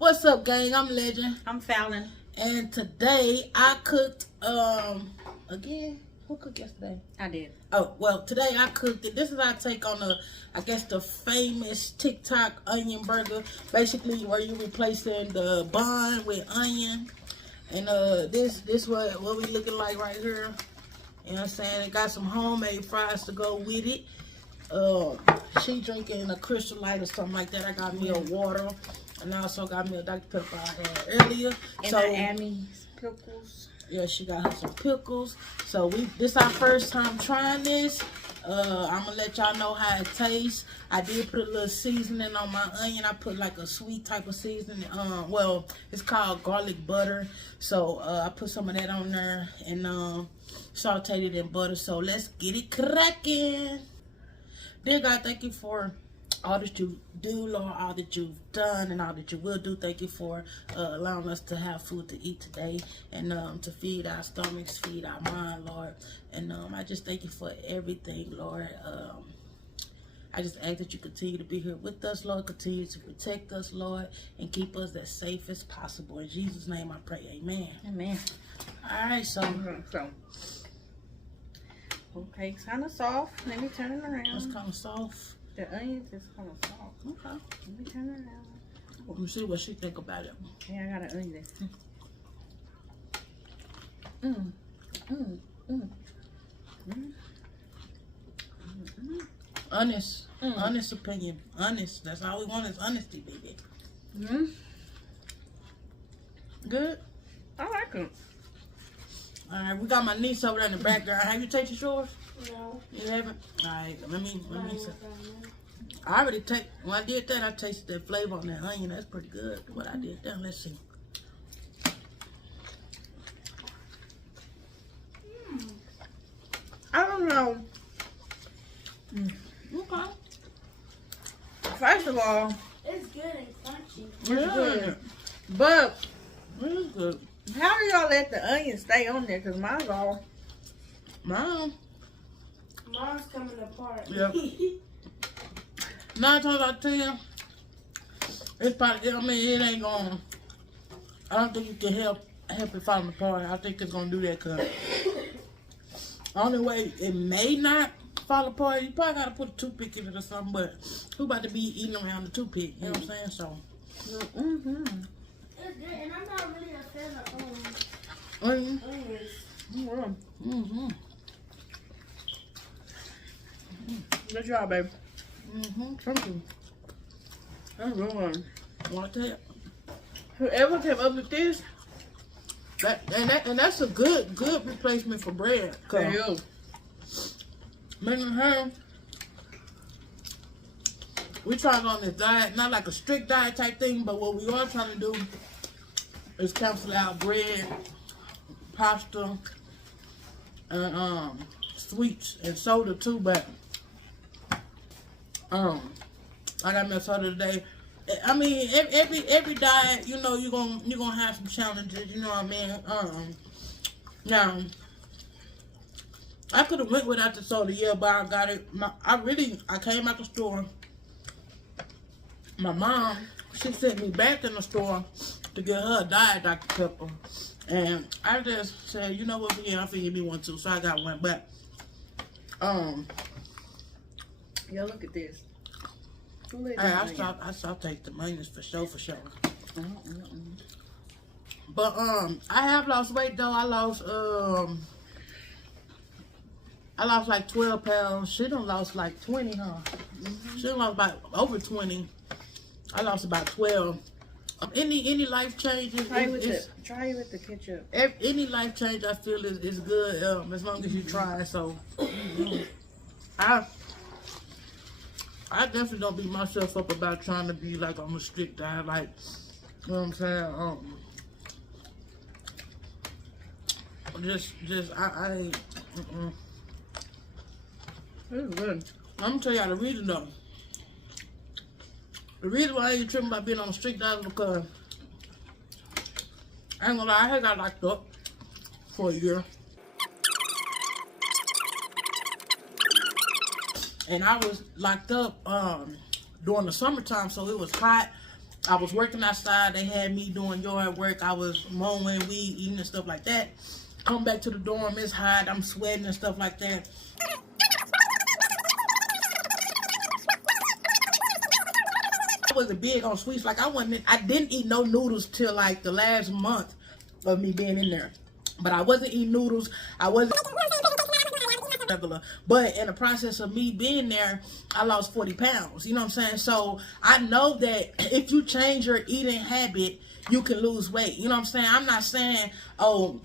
What's up, gang? I'm Legend. I'm Fallon. And today I cooked, again, who cooked yesterday? I did. Oh, well, today I cooked it. This is our take on the famous TikTok onion burger. Basically, where you replacing the bun with onion. And this what we looking like right here. You know what I'm saying? It got some homemade fries to go with it. She drinking a Crystal Light or something like that. I got me a water. And I also got me a Dr. Pepper I had earlier. And Annie's pickles. Yeah, she got her some pickles. So this our first time trying this. I'm gonna let y'all know how it tastes. I did put a little seasoning on my onion. I put like a sweet type of seasoning. Well, it's called garlic butter. So I put some of that on there and sauteed it in butter. So let's get it cracking. Dear God, thank you for all that you do, Lord, all that you've done and all that you will do. Thank you for allowing us to have food to eat today and to feed our stomachs, feed our mind, Lord. And I just thank you for everything, Lord. I just ask that you continue to be here with us, Lord. Continue to protect us, Lord, and keep us as safe as possible. In Jesus' name I pray, amen. Amen. All right, so. Okay, it's kind of soft. Let me turn it around. It's kind of soft. The onions is kind of soft. Okay. Let me turn it around. Let me see what she think about it. Yeah, I got an onion. Honest opinion. Honest. That's all we want is honesty, baby. Good? I like them. Alright, we got my niece over there in the background. Have you tasted yours? No. You haven't? Alright, let me see. I already when I did that, I tasted that flavor on that onion. That's pretty good. What I did there. Let's see. I don't know. Okay. First of all, it's good and crunchy. it's good. But It's good. how do y'all let the onion stay on there? Because mine's all. Mine's coming apart. Yep. 9 times out of 10, it's probably, I mean, it ain't going, I don't think you can help it falling apart. I think it's going to do that because only way it may not fall apart, you probably got to put a toothpick in it or something, but who about to be eating around the toothpick, you know what I'm saying? So, It's good, and I'm not really a fan of onions. Good job, babe. Thank you. That's a good one. Want to tell you? Whoever came up with this, And that's a good replacement for bread. there you go. Me and her, we trying on this diet, not like a strict diet type thing, but what we are trying to do is cancel out bread, pasta, and sweets and soda too. But I got me soda today. I mean, every diet, you know, you're gonna have some challenges. You know what I mean? Now, I could have went without the soda, yeah, but I got it. I came out the store. My mom, she sent me back in the store to get her a diet Dr. Pepper, and I just said, you know what, yeah, I finna give me one too. So I got one, but Yo, look at this. I saw take the onions for sure. But I have lost weight though. I lost like 12 pounds. She done lost like 20, huh? She done lost about over 20. I lost about 12. Any life changes? Try it with the ketchup. Any life change I feel is good as long as you try. So I definitely don't beat myself up about trying to be like on a strict diet, like, you know what I'm saying? I ain't. It's good. I'm gonna tell y'all the reason though. The reason why I ain't tripping about being on a strict diet is because I ain't gonna lie, I got locked up for a year. And I was locked up during the summertime, so it was hot. I was working outside. They had me doing yard work. I was mowing, weed, eating and stuff like that. Come back to the dorm, it's hot. I'm sweating and stuff like that. I wasn't big on sweets. Like I didn't eat no noodles till like the last month of me being in there. But I wasn't eating noodles. I wasn't. But in the process of me being there, I lost 40 pounds. You know what I'm saying? So I know that if you change your eating habit, you can lose weight. You know what I'm saying? I'm not saying, oh,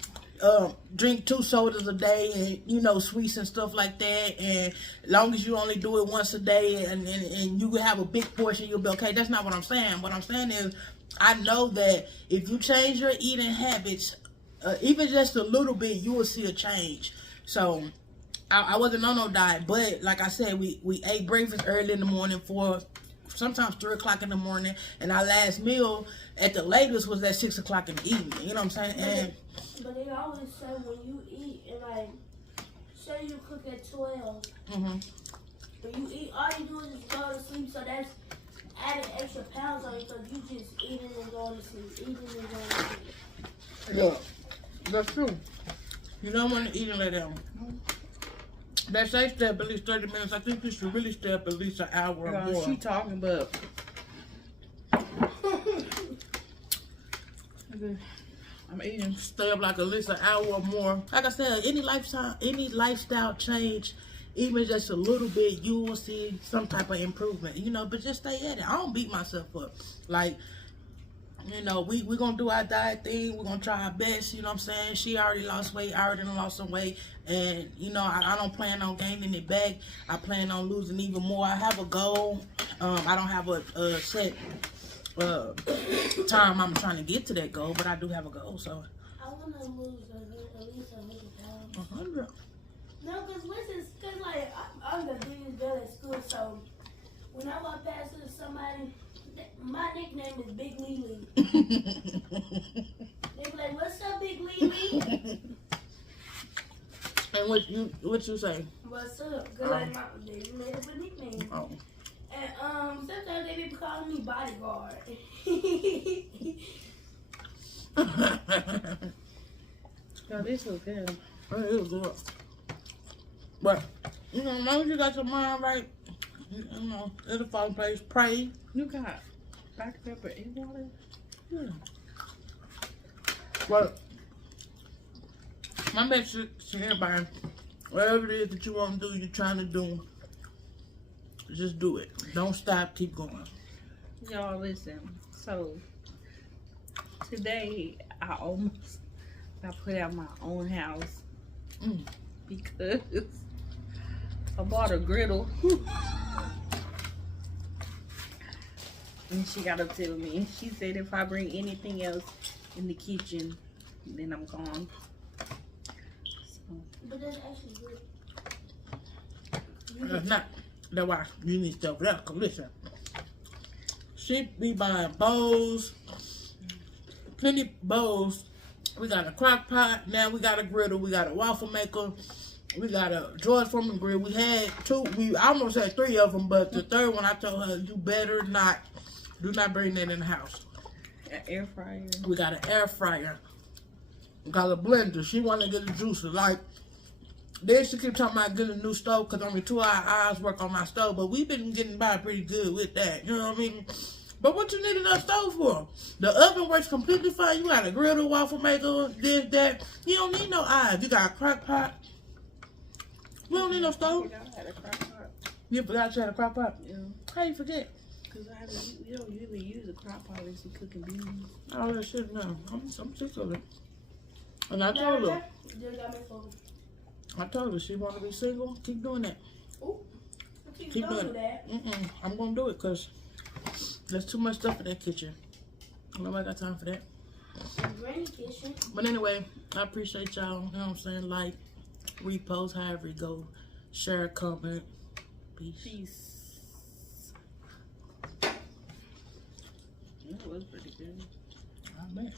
drink 2 sodas a day and, you know, sweets and stuff like that. And as long as you only do it once a day and you have a big portion, you'll be okay. That's not what I'm saying. What I'm saying is I know that if you change your eating habits, even just a little bit, you will see a change. So I wasn't on no diet, but like I said, we ate breakfast early in the morning for sometimes 3 o'clock in the morning, and our last meal at the latest was at 6 o'clock in the evening. You know what I'm saying? But they always say when you eat and like, say you cook at 12. Mm-hmm. When you eat, all you do is just go to sleep. So that's adding extra pounds on you because you just eating and going to sleep, eating and going to sleep. Yeah, that's true. You don't want to eat and lay down. They say stay up at least 30 minutes. I think you should really stay up at least an hour or more. She talking, but I'm eating. Stay up like at least an hour or more. Like I said, any lifestyle change, even just a little bit, you will see some type of improvement. You know, but just stay at it. I don't beat myself up. Like, you know, we're going to do our diet thing. We're going to try our best. You know what I'm saying? She already lost weight. I already lost some weight. And, you know, I don't plan on gaining it back. I plan on losing even more. I have a goal. I don't have a set time I'm trying to get to that goal, but I do have a goal. So I want to lose at least 100 pounds. 100. No, because like, I'm the biggest girl at school, so when I walk past somebody, my nickname is Big Lily. They be like, "What's up, Big Lily?" And what you say? What's up? Cause like they made up a nickname. Oh. And sometimes they be calling me Bodyguard. No, this was good. It is good. But, you know, as long as you got your mind right, you know, it'll fall in place. Pray. You got black pepper and water? Yeah. But my message to everybody, whatever it is that you want to do, you're trying to do, just do it. Don't stop. Keep going. Y'all listen. So today I put out my own house because I bought a griddle. And she got upset with me. She said if I bring anything else in the kitchen, then I'm gone. So. But that's actually good. That's not. That's why you need stuff for that. Cause listen, she be buying bowls, plenty of bowls. We got a crock pot. Now we got a griddle. We got a waffle maker. We got a George Foreman grill. We had 2. We almost had 3 of them, but the third one I told her, you better not. Do not bring that in the house. An air fryer. We got an air fryer. We got a blender. She want to get a juicer. Like, then she keep talking about getting a new stove because only 2 hours work on my stove. But we've been getting by pretty good with that. You know what I mean? But what you need another stove for? The oven works completely fine. You got a griddle, waffle maker, this, that. You don't need no eyes. You got a crock pot. We don't need no stove. I had a crock pot. You forgot you had a crock pot? Yeah. How you forget? Because you don't usually use a crock pot unless you're cooking beans. All that shit, no. I'm sick of it. And I told her. I told her she want to be single. Keep doing that. Ooh, Keep doing that. it. I'm going to do it because there's too much stuff in that kitchen. Nobody got time for that. Granny kitchen. But anyway, I appreciate y'all. You know what I'm saying? Like, repost, however you go. Share, comment. Peace. Peace. That was pretty good. I bet.